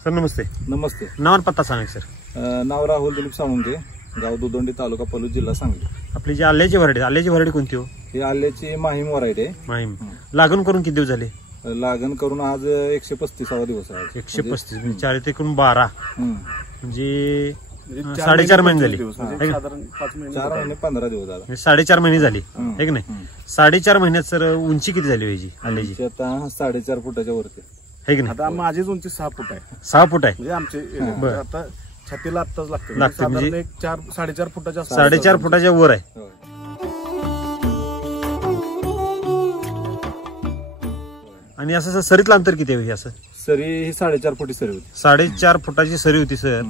Sir नमस्ते. नमस्ते. नाव आणि पत्ता सांगा सर. नाव राहुल दिलीप साळुंखे, गाव दुधोंडी, तालुका पलूस, जिल्हा सांगली. आपली जी आल्याची व्हरायटी कोणती हो? ही आल्याची माहीम व्हरायटी आहे. माहीम. लागण करून किती दिवस झाले? लागण करून आज 135वा दिवस आहे. 135 म्हणजे 4 ते 12 म्हणजे 4.5 महिने झाले. 4 महिने 15 दिवस झाला. 4.5 महिने झाले है की नाही? 4.5 महिन्यात सर उंची किती झाली पाहिजे आल्याची? आता 4.5 फुटाच्या वरती है की नाही? आता माझीच उंची 6 फूट आहे. 6 फूट आहे म्हणजे आमचे आता छातीला आत्ताच लागते म्हणजे 4.5 फुटाच्या 4.5 फुटाच्या वर आहे. आणि असं सरीतलं अंतर किती आहे? असं सरी ही 4.5 फुटी सरी होती. 4.5 फुटाची सरी होती सर.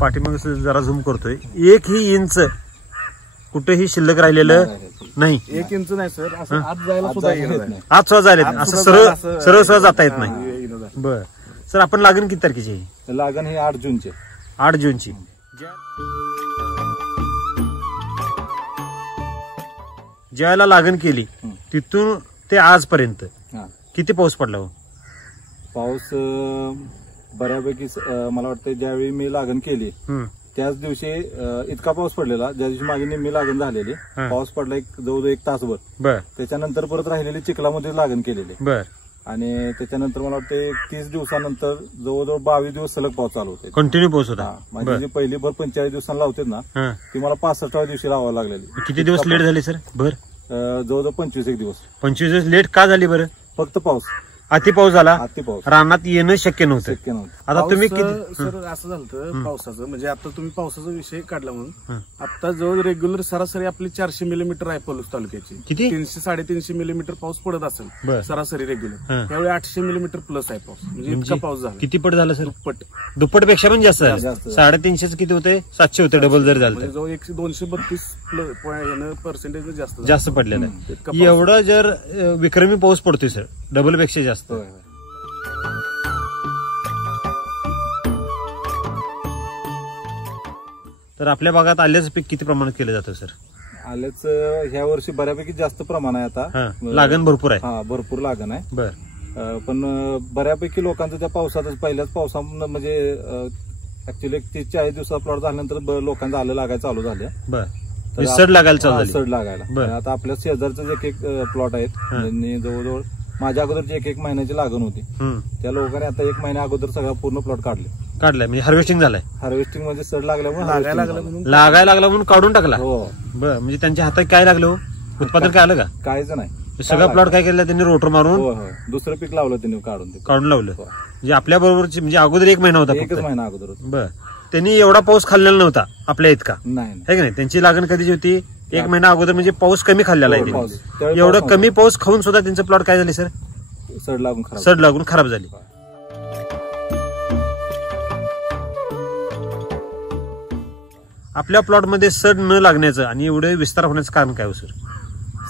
पाठीमाग जरा झूम करतोय. 1 इंच कुठेही शिल्लक राहिलेलं नाही. 1 इंच नाही सर, असं आत जायला सुद्धा येत नाही. आत सुद्धा झाले असं सरळ जाता येत नाही. बर सर, आपण लागण किती तारखेची आहे? लागण ही 8 जूनची. 8 जूनची. ज्यावेळेला लागण केली तिथून ते आजपर्यंत किती पाऊस पडला हो? पाऊस बऱ्यापैकी मला वाटतं ज्यावेळी मी लागण केली त्याच दिवशी इतका पाऊस पडलेला. ज्या दिवशी माझी निम्मी लागण झालेली, पाऊस पडला जवळजवळ 1 तासभर. बर. त्याच्यानंतर परत राहिलेली चिखलामध्ये लागण केलेली. बर. आणि त्याच्यानंतर मला वाटतं 30 दिवसानंतर जवळजवळ 22 दिवस सलग पाऊस चालू होते. कंटिन्यू पाऊस होता. माझी जी पहिली भर 45 दिवसांना लावते ना, ती मला 65व्या दिवशी लावावं लागलेली. किती दिवस लेट झाले सर? भर जवळजवळ 25 दिवस. 25 दिवस लेट का झाली बरं? फक्त पाऊस, अति पाऊस झाला. अति पाऊस, रानात येणं शक्य नव्हतं. आता तुम्ही सर असं झालं पावसाचं, म्हणजे आता तुम्ही पावसाचा विषय काढला म्हणून आता जवळ रेग्युलर सरासरी आपली 400 मिलीमीटर आहे पलूस तालुक्याची. किती? 300-350 मिलीमीटर पाऊस पडत असेल सरासरी रेग्युलर. त्यावेळी 800 मिलीमीटर प्लस आहे पाऊस. म्हणजे इतका पाऊस झाला. किती पट झाला सर? दुप्पट पेक्षा पण जास्त झालं. 350 किती होते? 700 होते. डबल जर झालं जवळ 232% जास्त पडलेलं आहे. एवढं जर विक्रमी पाऊस पडतोय सर, डबल पेक्षा जास्त. तर आपल्या भागात आल्याचं पीक किती प्रमाणात केलं जातं सर? आल्याचं ह्या वर्षी बऱ्यापैकी जास्त प्रमाण आहे. आता लागण भरपूर आहे. भरपूर लागण आहे. बर. पण बऱ्यापैकी लोकांचं त्या पावसातच, पहिल्याच पावसामध्ये म्हणजे ऍक्च्युली 30-40 दिवसात प्लॉट झाल्यानंतर लोकांचं आलं लागायला चालू झालं. बर. सड लागायला चालू झाली. सड लागायला. आता आपल्या शेजारचं एक प्लॉट आहेत, त्यांनी जवळजवळ माझ्या अगोदरची 1 महिन्याची लागण होती. त्या लोकांनी आता 1 महिन्या अगोदर सगळा पूर्ण प्लॉट काढलाय. म्हणजे हार्वेस्टिंग झालाय. हार्वेस्टिंग म्हणजे सड लागल्यामुळे लागायला लागला म्हणून काढून टाकला. हो. बरं. म्हणजे त्यांच्या हातात काय लागलं? उत्पादन काय आलं का? काहीच नाही. सगळा प्लॉट काय केलं त्यांनी? रोटर मारून दुसरं पीक लावलं त्यांनी, काढून लावलं. म्हणजे आपल्या बरोबरची, म्हणजे अगोदर 1 महिना होता. 1 महिना अगोदर. बर. त्यांनी एवढा पाऊस खाल्लेला नव्हता आपल्या इतका, नाही है की नाही? त्यांची लागण कधीची होती? 1 महिना अगोदर. म्हणजे पाऊस कमी खाल्लेला आहे. एवढं कमी पाऊस खाऊन सुद्धा त्यांचं प्लॉट काय झाले सर? सड लागून खराब झाली. आपल्या प्लॉट मध्ये सड न लागण्याचं आणि एवढे विस्तार होण्याचं कारण काय हो सर?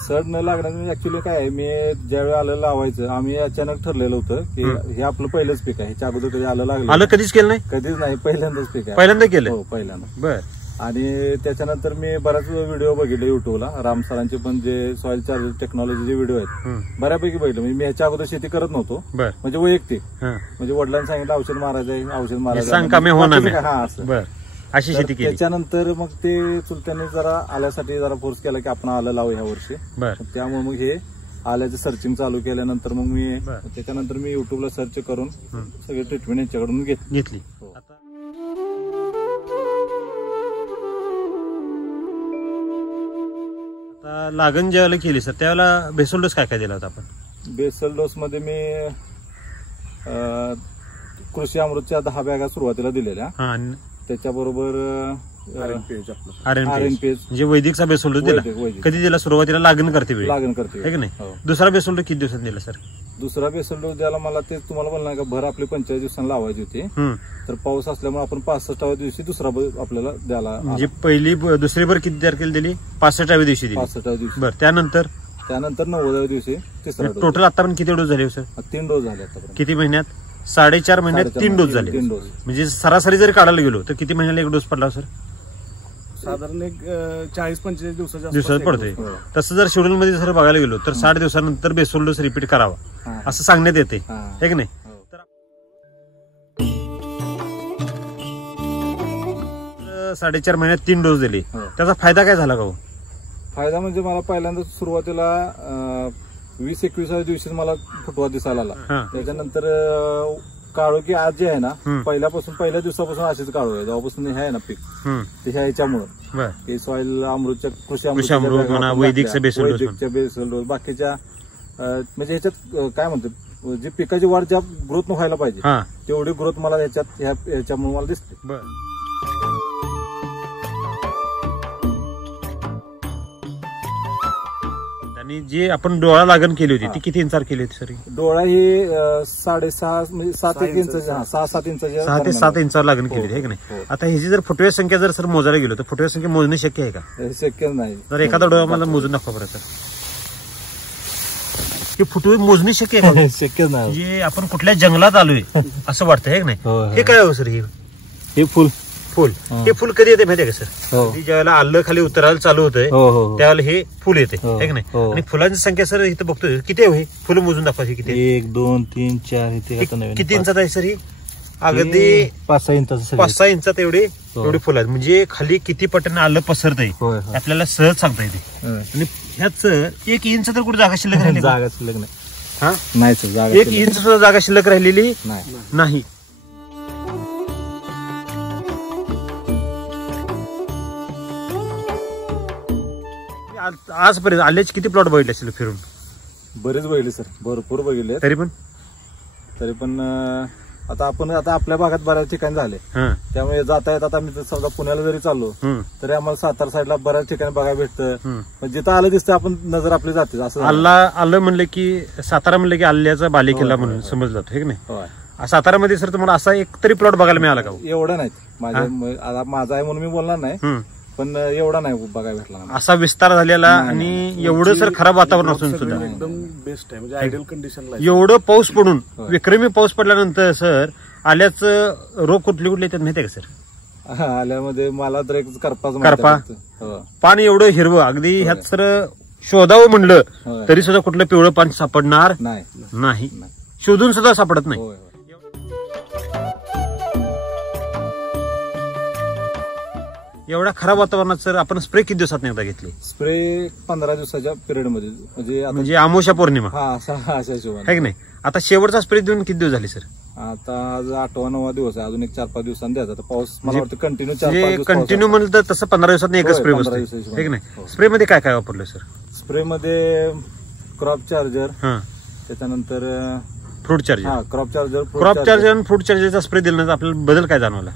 सड न लागण्याचं ऍक्च्युली काय आहे, मी ज्यावेळी आलं लावायचं, आम्ही अचानक ठरलेलं होतं की हे आपलं पहिलंच पीक आहे. ह्याच्या अगोदर कधी आलं कधीच केलं नाही? कधीच नाही. पहिल्यांदाच पीक आहे. पहिल्यांदा केलं? हो, पहिल्यांदा. बर. आणि त्याच्यानंतर मी बऱ्याच व्हिडिओ बघितले युट्यूबला. राम सरांचे पण जे सॉइल चार्जर टेक्नॉलॉजीचे व्हिडिओ आहेत, बऱ्यापैकी बघितले. म्हणजे मी ह्याच्या अगोदर शेती करत नव्हतो. म्हणजे वैयक्तिक, म्हणजे वडिलांनी सांगितलं औषध मारायचं, अशी शेती केली. त्याच्यानंतर मग ते चुलत्याने जरा आल्यासाठी जरा फोर्स केला की आपण आलं लावू ह्या वर्षी. त्यामुळे मग हे आल्याचं सर्चिंग चालू केल्यानंतर मग मी त्याच्यानंतर मी युट्यूबला सर्च करून सगळी ट्रीटमेंट यांच्याकडून घेतली. लागण ज्यावेळेला केली सर, त्यावेळेला बेसल डोस काय दिला होता आपण? बेसल डोस मध्ये मी कृषी अमृतच्या 10 बॅगा सुरुवातीला दिलेल्या. त्याच्याबरोबर RNPH म्हणजे वैदिकचा बेसल डोस दिला. कधी दिला? सुरुवातीला लागण करते है की नाही? दुसरा बेसल डोस किती दिवसात दिला सर? दुसरा बेसल डोस द्यायला मला ते तुम्हाला बोलणार का, भर आपली 45 दिवसांना लावायची होती. तर पाऊस असल्यामुळे आपण 65व्या दिवशी दुसरा आपल्याला द्यायला. म्हणजे दुसरी भर किती तारखेला दिली? 65व्या दिवशी दिली. 65व्या दिवशी. बरं. त्यानंतर 90व्या दिवशी तिसरा. टोटल आतापर्यंत किती डोस झाले सर? 3 डोस झाले आतापर्यंत. किती महिन्यात? 4.5 महिन्यात 3 डोस झाले. म्हणजे सरासरी जरी काढायला गेलो तर किती महिन्याला 1 डोस पडला सर? साधारण 40-45 दिवसात पडतोय. तसं जर शेड्यूल मध्ये जर बघायला गेलो तर 60 दिवसानंतर बेसल डोस रिपीट करावा असं सांगण्यात येते, है की नाही? 4.5 महिन्यात 3 डोस दिले, हो. त्याचा फायदा काय झाला का हो? फायदा म्हणजे मला पहिल्यांदा सुरुवातीला 20-21 दिवशी मला फुटवा दिसायला आला. त्याच्यानंतर काळोखी आज जे आहे ना, पहिल्या दिवसापासून अशीच काळो आहे, जेव्हापासून हे आहे ना पीक, ते ह्याच्यामुळं की सॉइल अमृतच्या कृषी अमृत म्हणा, वैदिकचा बेसल डोस, बाकीच्या म्हणजे ह्याच्यात काय म्हणतात, जी पिकाची वाढ ज्या ग्रोथ व्हायला पाहिजे तेवढी ग्रोथ मला ह्याच्यामुळे मला दिसते. आणि जी आपण डोळा लागण केली होती ती किती इंचावर केली होती सर? डोळा ही 6.5 म्हणजे 7 इंच 6-7 इंच 6 ते 7 इंचावर लागण केली होती, है की नाही? आता ह्याची जर फुटव्या संख्या जर सर मोजायला गेलो तर फुटव्या संख्या मोजणे शक्य आहे का? शक्य नाही. तर एखादा डोळा मला मोजून दाखवा बरं सर. की फुटवे मोजणे शक्य आहे का? शक्य नाही. म्हणजे आपण कुठल्या जंगलात आलोय असं वाटतं, है की नाही? हे काय हो सर? हे फुल हे फुल कधी येते माहितीये का सर? ज्यावेळेला आलं खाली उतरायला चालू होतंय त्यावेळेला हे फुल येते, है की नाही? आणि फुलांची संख्या सर इथं बघतोय किती आहे, फुलं मोजून दाखवा किती? 1, 2, 3, 4 किती इंचात आहे सर ही? अगदी 5-6 इंचात एवढी फुलं आहेत. म्हणजे खाली किती पटीने आलं पसरतंय आपल्याला सहज सांगता येते. आणि ह्याच 1 इंच तर कुठे जागा शिल्लक राहिली? जागा शिल्लक नाही. नाही सर, जागा 1 इंच सुद्धा जागा शिल्लक राहिलेली नाही. आजपर्यंत आल्याचे किती प्लॉट बघितले असेल फिरून? बरेच बघितले सर, भरपूर बघितले. तरी पण आता आपल्या भागात बऱ्याच ठिकाणी झाले, त्यामुळे जाता येत आता मी समजा पुण्याला जरी चाललो तरी आम्हाला सातारा साईडला बऱ्याच ठिकाणी बघायला भेटतं. जिथं आलं दिसतं आपण नजर आपली जाते. असं आलं म्हणलं की सातारा म्हणलं की आल्याचा बालेकिल्ला म्हणून समजला जातो, हे की नाही? सातारामध्ये सर तुम्हाला असा एक तरी प्लॉट बघायला मिळाला का? एवढं नाही, माझा आहे म्हणून मी बोलणार नाही, पण एवढा नाही बघायला भेटला. असा विस्तार झालेला आणि एवढं सर खराब वातावरण असून सुद्धा एकदम बेस्ट आहे, म्हणजे आयडियल कंडिशनला. एवढं पाऊस पडून विक्रमी पाऊस पडल्यानंतर सर आल्याचं रोग कुठले येतात माहितीये का सर? आल्यामध्ये मला तर एक करपा पान एवढं हिरवं अगदी ह्यात सर शोधावं म्हणलं तरी सुद्धा कुठलं पिवळं पान सापडणार नाही, शोधून सुद्धा सापडत नाही. एवढ्या खराब वातावरणात सर आपण स्प्रे किती दिवसात एकदा घेतले? स्प्रे 15 दिवसाच्या पिरियड मध्ये, म्हणजे अमावस्या पौर्णिमा अशा हिशोबाने, है की नाही? आता शेवटचा स्प्रे देऊन किती दिवस झाले सर? आता आज 8वा-9वा दिवस आहे, अजून एक 4-5 दिवसांनी द्यायचा. आता पाऊस मला वाटतं कंटिन्यू कंटिन्यू म्हणलं तर तसं 15 दिवसात एकच स्प्रे बसतो, है की नाही? स्प्रे मध्ये काय काय वापरलं सर? स्प्रे मध्ये क्रॉप चार्जर, त्याच्यानंतर फ्रूट चार्जर. क्रॉप चार्जर आणि फ्रूट चार्जरचा स्प्रे दिल्यानंतर आपल्याला बदल काय जाणवला?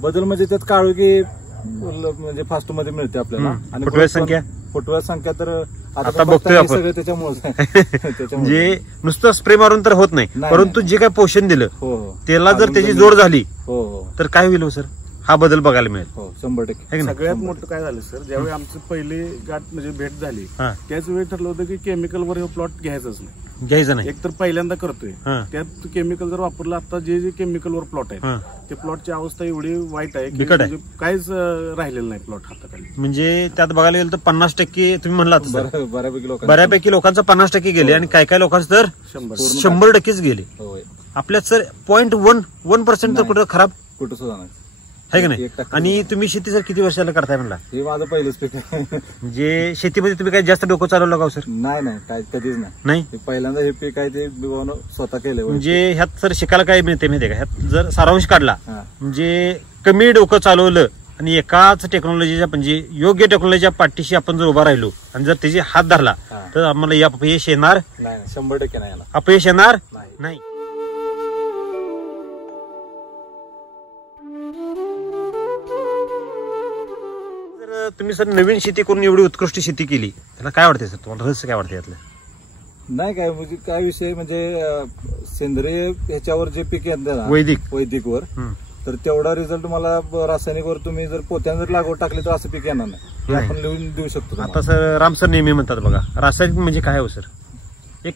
बदल म्हणजे त्यात काळोखी म्हणजे फास्ट मध्ये मिळते आपल्याला. आणि फुटव्या संख्या तर आता बघतोय आपण त्याच्यामुळे म्हणजे नुसतं स्प्रे मारून तर होत नाही, परंतु जे काय पोषण दिलं त्याला जर त्याची जोड झाली तर काय होईल सर? हा बदल बघायला मिळेल 100%. सगळ्यात मोठं काय झालं सर, ज्यावेळी आमची पहिली गाठ म्हणजे भेट झाली त्याच वेळी ठरलं होतं की केमिकलवर हे प्लॉट घ्यायचंच नाही. एक तर पहिल्यांदा करतोय, त्यात केमिकल जर वापरलं, आता जे केमिकलवर प्लॉट आहे ते प्लॉटची अवस्था एवढी वाईट आहे की म्हणजे काहीच राहिलेलं नाही प्लॉट हाताखाली. म्हणजे त्यात बघायला गेलं तर 50% तुम्ही म्हणलात बऱ्यापैकी लोकांचं 50% गेले आणि काय काय लोकांचं तर 100%च गेले. आपल्यात सर 0.1% तर कुठं खराब कुठं सुद्धा नाही, है की नाही? आणि तुम्ही शेती सर किती वर्षाला करताय म्हणला? हे माझं पहिलंच पीक. म्हणजे शेतीमध्ये तुम्ही काय जास्त डोकं चालवलं का सर? नाही, काय कधीच नाही. पहिल्यांदा हे पीक आहे ते स्वतः केलं. म्हणजे ह्यात सर शिकायला काय मिळते माहितीये का? ह्यात जर सारांश काढला म्हणजे कमी डोकं चालवलं आणि एकाच टेक्नॉलॉजीच्या म्हणजे योग्य टेक्नॉलॉजीच्या पाठीशी आपण जर उभा राहिलो आणि जर त्याची हात धरला तर आम्हाला या अपयश येणार नाही. 100% नाही, अपयश येणार नाही. तुम्ही सर नवीन शेती करून एवढी उत्कृष्ट शेती केली, त्याला काय वाटते सर? तुम्हाला रहस्य काय वाटतं यातलं? नाही काय म्हणजे काय विषय म्हणजे सेंद्रिय ह्याच्यावर जे पीक येतं ना वैदिकवर, तर तेवढा रिझल्ट मला रासायनिकवर तुम्ही जर पोत्याने जर लागवड टाकली तर असं पीक येणार नाही. आपण लिहून देऊ शकतो. आता सर राम सर नेहमी म्हणतात बघा, रासायनिक म्हणजे काय हो सर? एक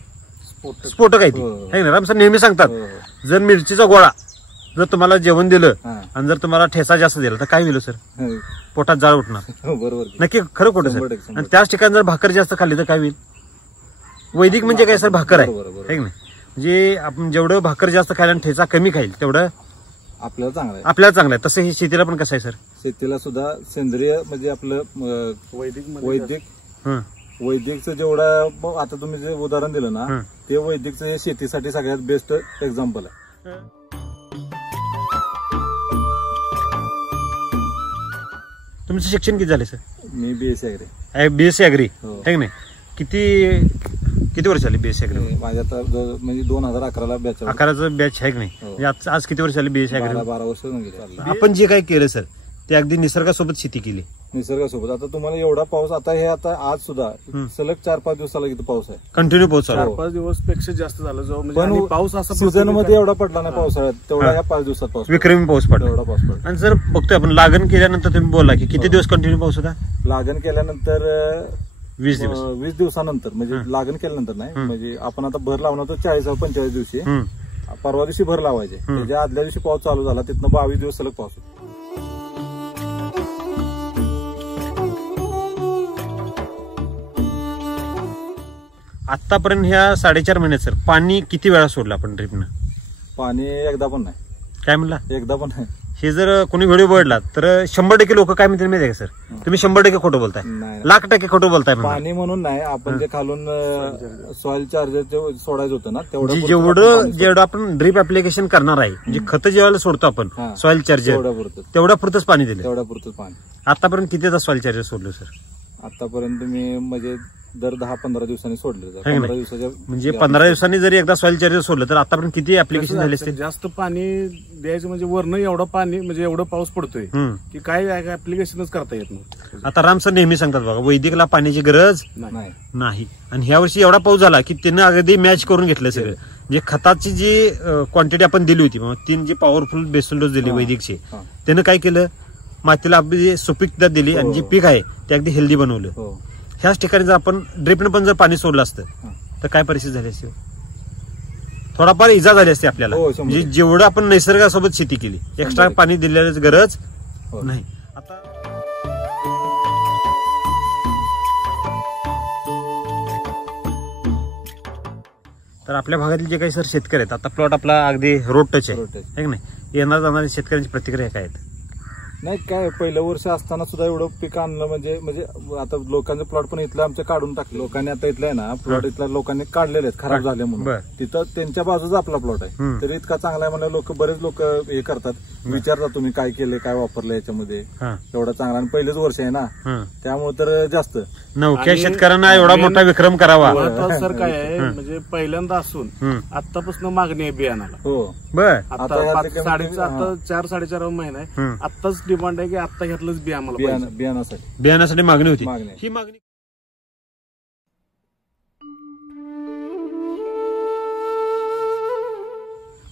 स्फोटक आहे ती. राम सर नेहमी सांगतात जर मिरचीचा गोळा जर तुम्हाला जेवण दिलं आणि जर तुम्हाला ठेसा जास्त दिला तर काय होईल सर? पोटात जाळ उठणार. बरोबर, नक्की खरं खोटं सर? आणि त्याच ठिकाणी जर भाकर जास्त खाल्ली तर काय होईल? वैदिक म्हणजे काय सर? भाकर आहे, है की नाही? म्हणजे आपण जेवढं भाकर जास्त खायला आणि ठेचा कमी खाईल तेवढं आपल्याला चांगलं आहे. तसं हे शेतीला पण कसं आहे सर? शेतीला सुद्धा सेंद्रिय म्हणजे आपलं वैदिकचं जेवढं आता तुम्ही जे उदाहरण दिलं ना ते वैदिकचं हे शेतीसाठी सगळ्यात बेस्ट एक्झाम्पल आहे. तुमचं शिक्षण किती झालं सर? मी बीएससी ऍग्री. बीएससी ऍग्री आहे की नाही? किती वर्ष झाली बीएससी ऍग्री? माझ्या आता म्हणजे 2011ला बॅच. 11चं बॅच आहे की नाही? म्हणजे आज किती वर्ष झाली बीएससी ऍग्री? 12 वर्ष गेली. आपण जे काही केलं सर ते अगदी निसर्गासोबत शेती केली. निसर्गासोबत. आता तुम्हाला एवढा पाऊस आता आज सुद्धा सलग 4-5 दिवसाला किती पाऊस आहे? कंटिन्यू पाऊस चालू. 4-5 दिवस पेक्षा जास्त झाला जो पण म्हणजे पाऊस असा सीझन मध्ये एवढा पडला नाही पावसाळ्यात तेवढा या 5 दिवसात पाऊस. विक्रमी पाऊस पडला. एवढा पाऊस पडला. आणि जर बघतोय आपण लागण केल्यानंतर तुम्ही बोला की किती दिवस कंटिन्यू पाऊस होता? लागण केल्यानंतर 20 दिवस. 20 दिवसानंतर म्हणजे लागण केल्यानंतर नाही म्हणजे आपण आता भर लावणार होतो 40-45 दिवशी. परवा दिवशी भर लावायचे. त्याच्या आदल्या दिवशी पाऊस चालू झाला. तिथनं 22 दिवस सलग पाऊस होता. आतापर्यंत ह्या 4.5 महिन्यात सर पाणी किती वेळा सोडलं आपण ड्रिपनं? पाणी एकदा पण नाही. काय म्हणला? एकदा पण नाही. हे जर कोणी व्हिडिओ बघितला तर 100% लोक काय म्हणतील माहिती आहे का सर? तुम्ही 100% खोटं बोलताय, 1,00,000% खोटं बोलताय. पाणी म्हणून नाही, आपण जे खालून सॉइल चार्जर सोडायचं होतं ना तेवढं जेवढं आपण ड्रिप ऍप्लिकेशन करणार आहे म्हणजे खत जेव्हा सोडतो आपण सॉइल चार्जर तेवढ्या पुरतच पाणी दिलं. तेवढ्या पुरतच पाणी. आतापर्यंत किती सॉइल चार्जर सोडलं सर? आतापर्यंत मी म्हणजे दर 10-15 दिवसांनी सोडले. 15 दिवसाच्या म्हणजे 15 दिवसांनी जरी एकदा सॉइल चार्जर सोडलं तर आतापर्यंत किती ऍप्लिकेशन झाले असते? जास्त पाणी द्यायचं म्हणजे वरनं एवढं पाणी म्हणजे एवढं पाऊस पडतोय की काय ऍप्लिकेशनच करता येत नाही. आता राम सर नेहमी सांगतात बघा वैदिकला पाण्याची गरज नाही. आणि ह्या वर्षी एवढा पाऊस झाला की त्यानं अगदी मॅच करून घेतलं सगळं. म्हणजे खताची जी क्वांटिटी आपण दिली होती 3 जी पॉवरफुल बेसल डोस दिली वैदिकची त्यानं काय केलं? मातीला अगदी सुपीकता दिली आणि जे पीक आहे ते अगदी हेल्दी बनवलं. ह्याच ठिकाणी जर आपण ड्रिपनं पण जर पाणी सोडलं असतं तर काय परिस्थिती झाली असती? थोडाफार इजा झाली असते आपल्याला. म्हणजे जेवढं आपण निसर्गासोबत शेती केली एक्स्ट्रा पाणी दिल्याची गरज नाही. आता तर आपल्या भागातील जे काही सर शेतकरी आहेत आता प्लॉट आपला अगदी रोड टच आहे की नाही? येणार जाणाऱ्या शेतकऱ्यांची प्रतिक्रिया काय आहेत? नाही काय पहिलं वर्ष असताना सुद्धा एवढं पीक आणलं म्हणजे आता लोकांचे प्लॉट पण इथलं आमचं काढून टाकले. लोकांनी आता इथलं आहे ना प्लॉट इथल्या लोकांनी काढलेले आहेत खराब झाले म्हणून. तिथं त्यांच्या बाजूचा आपला प्लॉट आहे तरी इतका चांगला आहे म्हणजे बरेच लोक हे करतात, विचारतात तुम्ही काय केले काय वापरलं याच्यामध्ये एवढा चांगला. आणि पहिलेच वर्ष आहे ना त्यामुळे तर जास्त नवख्या शेतकऱ्यांना एवढा मोठा विक्रम करावा. सर काय आहे म्हणजे पहिल्यांदा असून आतापासून मागणी आहे बियाणाला. हो आता 4-4.5 महिना आहे. आताच डिमांड आहे की आता ह्यातलंच बी आम्हाला बियाण्यासाठी मागणी होती. ही मागणी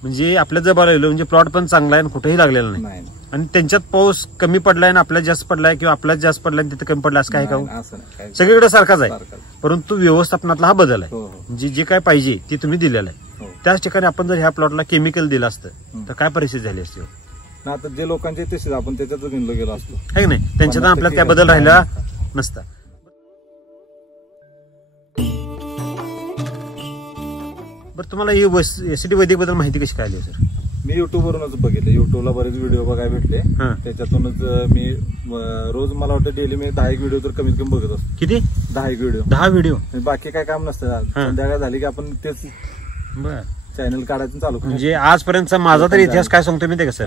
म्हणजे आपल्या जर बरं म्हणजे प्लॉट पण चांगला आहे आणि कुठेही लागलेला नाही. आणि त्यांच्यात पाऊस कमी पडलाय आणि आपल्याला जास्त पडलाय किंवा आपल्याला जास्त पडलाय तिथे कमी पडला असं काय का? सगळीकडे सारखाच आहे. परंतु व्यवस्थापनातला हा बदल आहे. म्हणजे जे काय पाहिजे ते तुम्ही दिलेलं आहे. त्याच ठिकाणी आपण जर ह्या प्लॉटला केमिकल दिलं असतं तर काय परिस्थिती झाली असती? आता जे लोकांचे तेच आपण त्याच्यातच गेलो गेलो असतो आहे की नाही? त्यांच्यात आपल्याला काय बदल राहिला नसता. बरं तुम्हाला ही एसीटी वैदिक बद्दल माहिती कशी कळली सर? मी युट्यूबवरूनच बघितलं. युट्यूबला बरेच व्हिडिओ बघायला भेटले त्याच्यातूनच मी रोज मला वाटतं डेली मी 10 व्हिडिओ तर कमीत कमी बघत असतो. किती? 10 व्हिडिओ. बाकी काय काम नसतं. संध्याकाळ झाली की आपण तेच चॅनल काढायचं चालू. म्हणजे आजपर्यंतचा माझा तर इतिहास काय सांगतो माहिती का सर?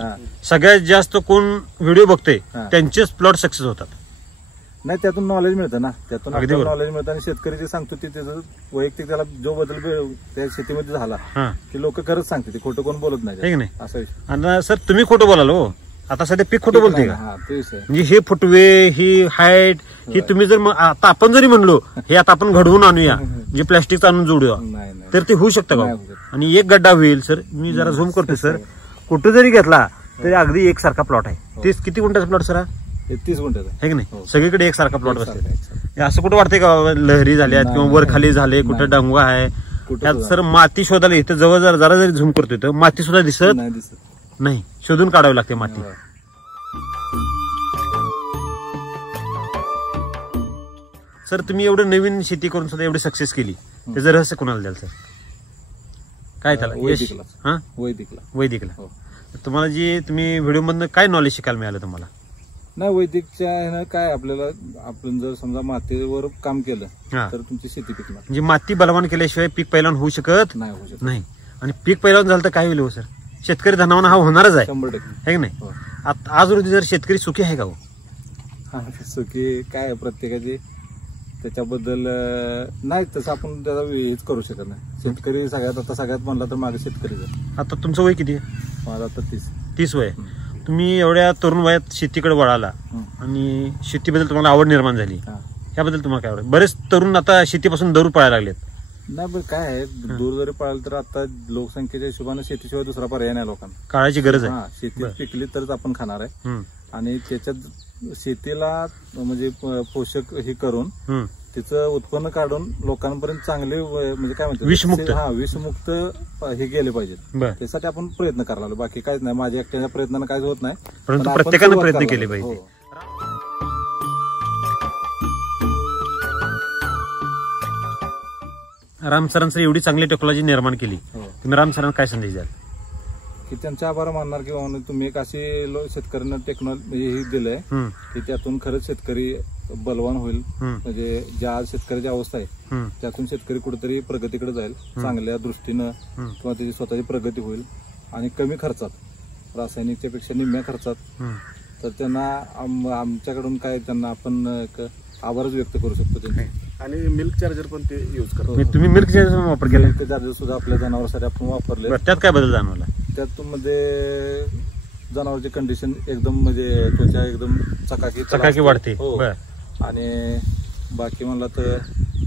सगळ्यात जास्त कोण व्हिडिओ बघते त्यांचेच प्लॉट सक्सेस होतात. नाही त्यातून नॉलेज मिळतं ना. त्यातून नॉलेज मिळतं आणि शेतकरी जे सांगतो ते त्याचं वैयक्तिक त्याला जो बदल त्या शेतीमध्ये झाला की लोक खरंच सांगते. ते खोटं कोण बोलत नाही असा विषय. आणि सर तुम्ही खोटं बोलाल हो. आता सध्या पीक खोटं बोलते का? म्हणजे हे फुटवे ही हाईट ही तुम्ही जर आता आपण जरी म्हणलो हे आता आपण घडवून आणूया म्हणजे प्लॅस्टिकचं आणून जोडूया तर ते होऊ शकतं का? आणि एक गड्डा होईल सर. मी जरा झूम करतो सर. कुठं जरी घेतला तरी अगदी एकसारखा प्लॉट आहे. तेच किती गुंठ्याचा प्लॉट सर? 30 गुंठ्याचा आहे की नाही? सगळीकडे एकसारखा प्लॉट बसते. असं कुठं वाटतंय का लहरी झाल्यात किंवा वर खाली झाले कुठं डांगवा आहे? त्यात सर माती शोधायला इथं जवळ जरा जरी झूम करतोय तर माती सुद्धा दिसत नाही. शोधून काढावी लागते माती. सर तुम्ही एवढं नवीन शेती करून सुद्धा एवढी सक्सेस केली त्याचं रहस्य कोणाला द्याल सर? काय त्याला? वैदिकला. तुम्हाला जे तुम्ही व्हिडिओ मधनं काय नॉलेज शिकायला मिळालं तुम्हाला? नाही, वैदिकच्या ह्यानं काय आपल्याला, आपण जर समजा मातीवर काम केलं तर तुमची शेती पिकणार. म्हणजे माती बलवान केल्याशिवाय पीक पैलवान होऊ शकत नाही. आणि पीक पैलवान झालं तर काय होईल हो सर? शेतकरी धनावाना हा होणारच आहे, 100%. आहे की नाही? आज रोजी जर शेतकरी सुखी आहे का हो? सुखी काय प्रत्येकाची त्याच्याबद्दल नाही, तसं आपण त्याचा हेच करू शकत नाही. शेतकरी सगळ्यात म्हणला तर मागे शेतकरीच. आता तुमचं वय किती आहे? माझं आता 30 वय. तुम्ही एवढ्या तरुण वयात शेतीकडे वळाला आणि शेतीबद्दल तुम्हाला आवड निर्माण झाली, याबद्दल तुम्हाला काय आवडेल? बरेच तरुण आता शेतीपासून दूर पळायला लागलेत. नाही, पण काय आहे, दूर जरी पळालं तर आता लोकसंख्येच्या हिशोबाने शेतीशिवाय दुसरा पर्याय नाही लोकांना. काळाची गरज आहे. शेती पिकली तरच आपण खाणार आहे. आणि त्याच्यात शेतीला म्हणजे पोषक हे करून तिचं उत्पन्न काढून लोकांपर्यंत चांगले म्हणजे काय म्हणतात, विषमुक्त हे गेले पाहिजेत. त्यासाठी आपण प्रयत्न करायला लागलो. बाकी काहीच नाही, माझ्या एकट्याच्या प्रयत्नानं काहीच होत नाही, परंतु प्रत्येकानं प्रयत्न केले पाहिजे. राम सरांचं एवढी चांगली टेक्नॉलॉजी निर्माण केली, तुम्ही राम सरांना काय संदेश द्याल? की त्यांचे आभार मानणार की तुम्ही एक अशी शेतकऱ्यांना टेक्नॉलॉजी हे दिलंय की त्यातून खरंच शेतकरी बलवान होईल. म्हणजे ज्या शेतकऱ्याची अवस्था आहे त्यातून शेतकरी कुठेतरी प्रगतीकडे जाईल चांगल्या दृष्टीनं, किंवा त्याची स्वतःची प्रगती होईल आणि कमी खर्चात, रासायनिकच्या पेक्षा निम्म्या खर्चात. तर त्यांना आमच्याकडून काय त्यांना आपण आभारच व्यक्त करू शकतो त्यांचे. आणि मिल्क चार्जर पण ते युज करतो. तुम्ही मिल्क चार्जर वापर केला? मिल्क चार्जर सुद्धा आपल्या जनावरांसाठी आपण वापरले. त्यात काय बदल जाणवला? त्यात मध्ये जनावरची कंडिशन एकदम म्हणजे त्वचा एकदम चकाकी वाढते. आणि बाकी म्हणला तर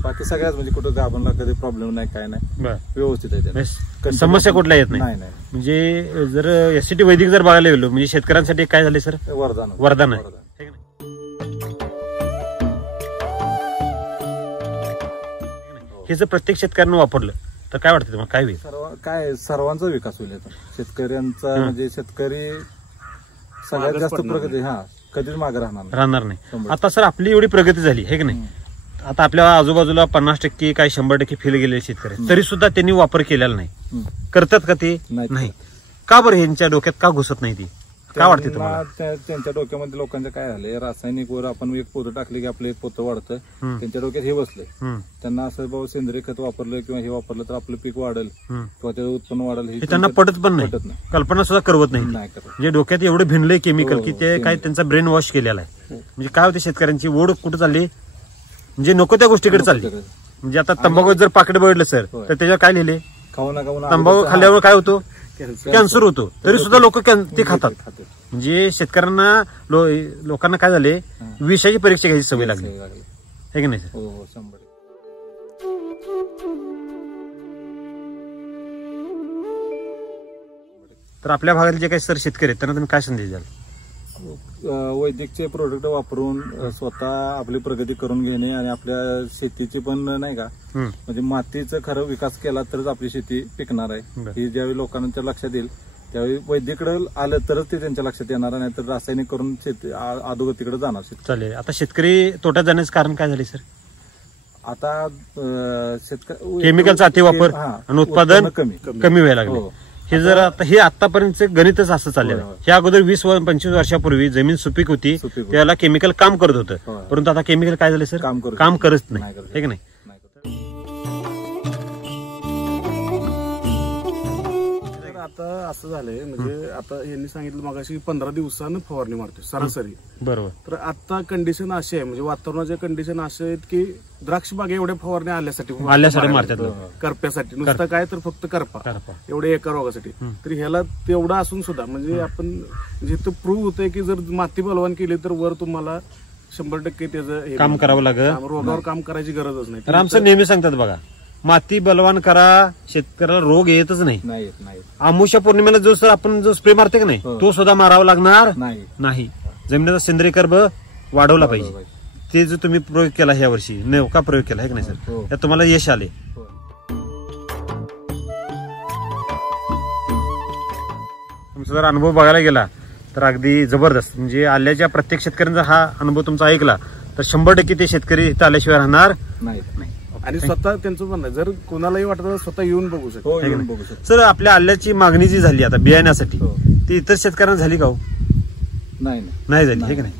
बाकी सगळ्यात म्हणजे कुठं गाभणला कधी प्रॉब्लेम नाही, काय नाही, व्यवस्थित आहे. समस्या कुठल्या येत नाही. म्हणजे जर एससीटी वैदिक जर बघायला गेलो म्हणजे शेतकऱ्यांसाठी काय झाले सर? वरदान आहे. हे जर प्रत्येक शेतकऱ्यांना वापरलं तर काय वाटतं तुम्हाला, काय होईल? सर्वांचा विकास होईल. शेतकऱ्यांचा म्हणजे शेतकरी सगळ्यात जास्त प्रगती कधीच मागे राहणार नाही. आता सर आपली एवढी प्रगती झाली आहे की नाही, आता आपल्या आजूबाजूला 50% काय 100% फेल गेलेले शेतकरी, तरी सुद्धा त्यांनी वापर केलेला नाही. करतात का ते? नाही. का बरं? यांच्या डोक्यात का घुसत नाही ती? काय वाटते तुम्हाला? त्यांच्या डोक्यामध्ये लोकांचं काय झालंय, रासायनिक वर आपण एक पोतं टाकले की आपलं एक पोतं वाढतं, त्यांच्या डोक्यात हे बसलंय. त्यांना असं बाबा सेंद्रिय खत वापरलं किंवा हे वापरलं तर आपलं पीक वाढेल किंवा त्याचं उत्पन्न वाढेल, हे त्यांना पटत पण नाही, कल्पना सुद्धा करवत नाही. म्हणजे डोक्यात एवढं भिनलंय केमिकल की ते काय त्यांचा ब्रेन वॉश केलेला आहे. म्हणजे काय होते, शेतकऱ्यांची ओढ कुठं चालली, म्हणजे नको त्या गोष्टीकडे चालली. म्हणजे आता तंबाखू जर पाकिट बघितलं सर तर त्याच्यावर काय लिहिले, तंबाखू खाल्ल्यावर काय होतो, कॅन्सर होतो, तरी सुद्धा लोक ते खातात. म्हणजे शेतकऱ्यांना लोकांना काय झाले, विषयाची परीक्षा घ्यायची सवय लागली आहे की नाही सर? हो, 100%. तर आपल्या भागात जे काही सर शेतकरी आहेत त्यांना तुम्ही काय संदेश द्याल? वैदिकचे प्रोडक्ट वापरून स्वतः आपली प्रगती करून घेणे आणि आपल्या शेतीची पण नाही का, म्हणजे मातीचा खरं विकास केला तरच आपली शेती पिकणार आहे. ही ज्यावेळी लोकांच्या लक्षात येईल त्यावेळी वैदिकडे आलं तरच ते त्यांच्या लक्षात येणार, नाही तर रासायनिक करून शेती अधोगतीकडे जाणार. चालेल. आता शेतकरी तोट्यात जाण्याचं कारण काय झाले सर? आता केमिकलचा अतिवापर आणि उत्पादन कमी व्हायला लागले. हे जर आता हे आतापर्यंत गणितच असं चाललेलं आहे. हे अगोदर 20-25 वर्षापूर्वी जमीन सुपीक होती त्याला केमिकल काम करत होतं, परंतु आता केमिकल काय झाले सर, काम करत नाही, हे की नाही? आता असं झालंय, म्हणजे आता यांनी सांगितलं मगाशी 15 दिवसानं फवारणी मारतोय सरासरी. बरोबर. तर आता कंडिशन अशी आहे, म्हणजे वातावरणाच्या कंडिशन अशा आहेत की द्राक्ष बागे एवढ्या फवारणी आल्यासाठी मारतात, करप्यासाठी नुसतं काय तर फक्त करपा एवढे एका रोगासाठी. तर ह्याला तेवढं असून सुद्धा म्हणजे आपण जिथं प्रूव्ह होतंय की जर माती बलवान केली तर वर तुम्हाला 100% त्याचं काम करावं लागेल, रोगावर काम करायची गरजच नाही. रामसर नेहमी सांगतात बघा, माती बलवान करा, शेतकऱ्याला रोग येतच नाही. आमुषा पौर्णिमेला जो सर आपण जो स्प्रे मारते का नाही, तो सुद्धा मारावा लागणार नाही. जमिनीचा सेंद्रिय कर्ब वाढवला पाहिजे. ते जो तुम्ही प्रयोग केला ह्या वर्षी, नेमका प्रयोग केला आहे की नाही सर, त्यात तुम्हाला यश आले. तुमचा जर अनुभव बघायला गेला तर अगदी जबरदस्त. म्हणजे आल्याच्या प्रत्येक शेतकऱ्यांचा हा अनुभव तुमचा ऐकला तर 100% ते शेतकरी इथं आल्याशिवाय राहणार नाही. आणि स्वतः त्यांचं पण नाही, जर कोणालाही वाटत स्वतः येऊन बघू शकतो. सर आपल्या आल्याची मागणी जी झाली आता बियाण्यासाठी ती इतर शेतकऱ्यांना झाली का हो? नाही झाली, हे की नाही?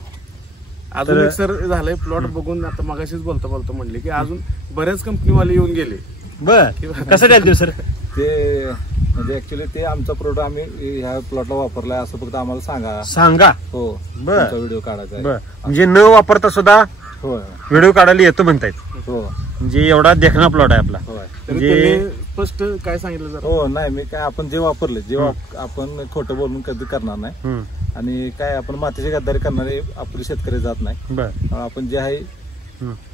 अजून एक सर झालंय प्लॉट बघून आता मगाशीच बोलता म्हणले की अजून बऱ्याच कंपनीवाले येऊन गेले. बर कसं द्याल सर? ते म्हणजे ऍक्च्युली ते आमचा प्रोडक्ट आम्ही ह्या प्लॉटला वापरलाय असं फक्त आम्हाला सांगा. हो बर व्हिडिओ काढायचा. बर म्हणजे न वापरता सुद्धा व्हिडिओ काढायला येतो म्हणतायत. हो म्हणजे एवढा देखणा प्लॉट आहे आपला. म्हणजे स्पष्ट काय सांगितलं जर? हो नाही मी काय आपण जे वापरले आपण खोटं बोलून कधी करणार नाही आणि काय आपण मातीची गद्दारी करणारे आपले शेतकरी जात नाही. आपण जे आहे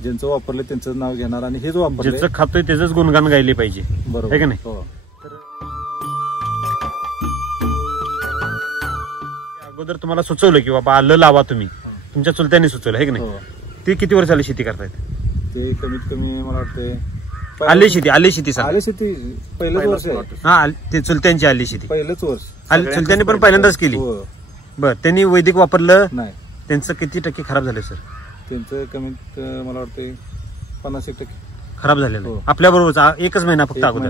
ज्यांचं वापरले त्यांचं नाव घेणार आणि हेच वापरले ज्याचं खातोय त्याच गुणगान गायले पाहिजे. बरोबर आहे का नाही? अगोदर तुम्हाला सुचवलं की बाबा आलं लावा तुम्ही, तुमच्या चुलत्यांनी सुचवलं आहे की नाही? ती किती वर्ष झाली शेती करतायत? ते कमीत कमी मला वाटते आली शेती पहिलंच वर्ष आहे. हा ते चुलत्यांची आली शेती पहिलंच वर्ष. चुलत्यांनी पण पहिल्यांदाच केली. बर त्यांनी वैदिक वापरलं नाही? त्यांचं किती टक्के खराब झाले सर? त्यांचं कमीत मला वाटते 50% खराब झालेलं. आपल्या बरोबर एकच महिना फक्त अगोदर.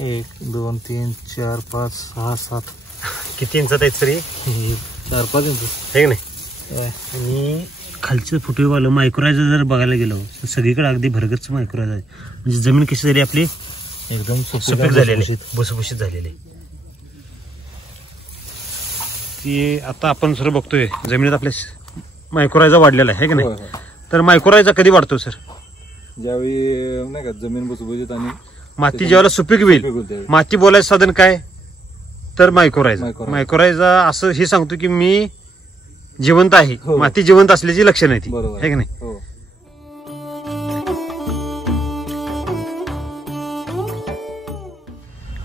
1 2 3 4 5 6 7 किती इंचात आहेत तरी? 4-5 इंच आहे की नाही? आणि खालचं फुटवेवालं मायक्रोरायझर जर बघायला गेलो तर सगळीकडे अगदी भरगच्च मायक्रोरायझर आहे. म्हणजे जमीन कशी झाली आपली एकदम सुपीक झालेली, भुसभुशीत झालेली. ती आता आपण सर बघतोय जमिनीत आपल्या मायक्रोरायझर वाढलेला आहे की नाही? तर मायक्रोरायझर कधी वाढतो सर? ज्यावेळी नाही का जमीन भुसभुशीत आणि माती ज्यावेळेला सुपीक होईल. माती बोलायचं साधन काय तर मायक्रोरायझर असं हे सांगतो की मी जिवंत आहे. माती जिवंत असल्याची लक्षणं आहे ती, आहे की नाही?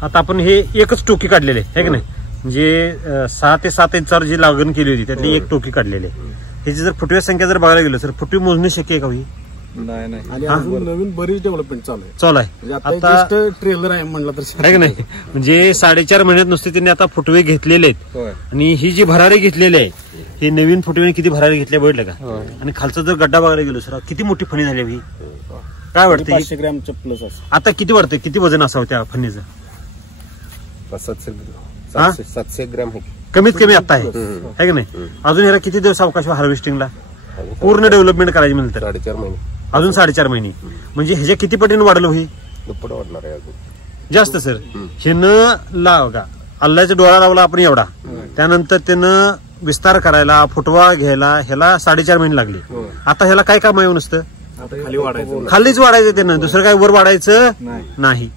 आता आपण हे एकच टोकी काढलेले आहे की नाही? म्हणजे 6 ते 7 इंचावर जी लागण केली होती त्यातली एक टोकी काढलेली आहे. ह्याची जर फुटव्या संख्या जर बघायला गेलो सर फुटवी मोजणे शक्य आहे का? नाही. आणि अजून नवीन बरीच डेव्हलपमेंट चालू आहे. आता ट्रेलर आहे म्हणलं तर आहे की नाही? म्हणजे 4.5 महिन्यात नुसते त्यांनी आता फुटवे घेतलेले आहेत. आणि ही जी भरारी घेतलेली आहे हे नवीन फुटवे किती भरारी घेतल्या बघितलं का? आणि खालचा जर गड्डा बघायला गेलो सर किती मोठी फणी झाली ही. काय वाटतं? 500 ग्रॅमच्या प्लस असं. आता किती वाटतं किती वजन असावं त्या फणीचं? 700 ग्रॅम कमीत कमी आता आहे की नाही? अजून ह्याला किती दिवस अवकाश हार्वेस्टिंगला? पूर्ण डेव्हलपमेंट करायची म्हणजे 4.5 महिने. अजून 4.5 महिने. म्हणजे ह्याच्या किती पटीने वाढलं होई? दुप्पट वाढणार आहे अजून जास्त सर. हे न लावगा अल्लाच्या डोळा लावला आपण एवढा, त्यानंतर त्यानं विस्तार करायला फुटवा घ्यायला ह्याला 4.5 महिने लागले. आता ह्याला काय काम आहे नसतं? खाली वाढायचं, खालीच वाढायचं त्यानं, दुसरं काय वर वाढायचं नाही.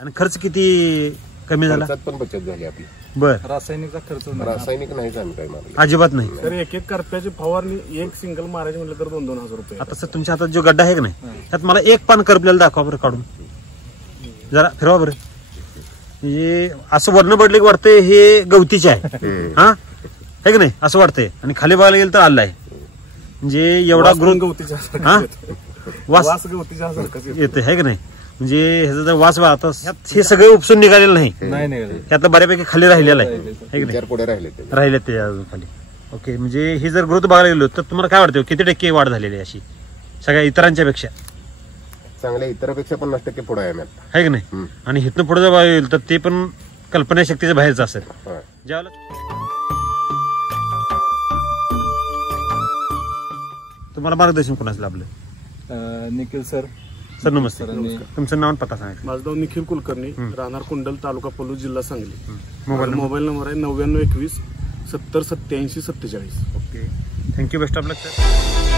आणि खर्च किती कमी झाला? पण बचत झाली आपली. बर रासायनिकचा खर्च रासायनिक नाही काय अजिबात नाही. तर एक करप्याची फवारणी एक सिंगल मारायची म्हटलं तर 2,000 रुपये. आता सर तुमच्या हातात जो गड्डा आहे की नाही त्यात मला एक पान करपलेलं दाखवा बरं काढून, जरा फिरवा बरं. म्हणजे असं वर्ण पडले की वाटतंय हे गवतीचे आहे. हा आहे की नाही असं वाटतंय. आणि खाली बघायला गेलं तर आलं आहे. म्हणजे एवढा ग्रोथ गवतीच्या हा वास गवतीच्या येते आहे की नाही? म्हणजे ह्याचा जर वास आता हे सगळं उपसून निघालेलं नाही, त्यातलं बऱ्यापैकी खाली राहिलेलं आहे. राहिले ते अजून खाली. ओके. म्हणजे ही जर ग्रोथ बघायला गेलो तर तुम्हाला काय वाटतं किती टक्के वाढ झालेली आहे अशी सगळ्या इतरांच्या पेक्षा? चांगल्या इतरांपेक्षा 50% पुढे आहे की नाही? आणि इथनं पुढे जर बघायला गेलं तर ते पण कल्पनाशक्तीच्या बाहेरचं असेल. ज्यावेळेला तुम्हाला मार्गदर्शन कोणाचं लाभलं? निखिल सर. सर नमस्ते. तुमचं नाव पत्ता सांगा. माझं नाव निखिल कुलकर्णी, राहणार कुंडल, तालुका पलू, जिल्हा सांगली. मोबाईल नंबर आहे 9921 70 87 47. Okay. Thank you. Best of luck sir.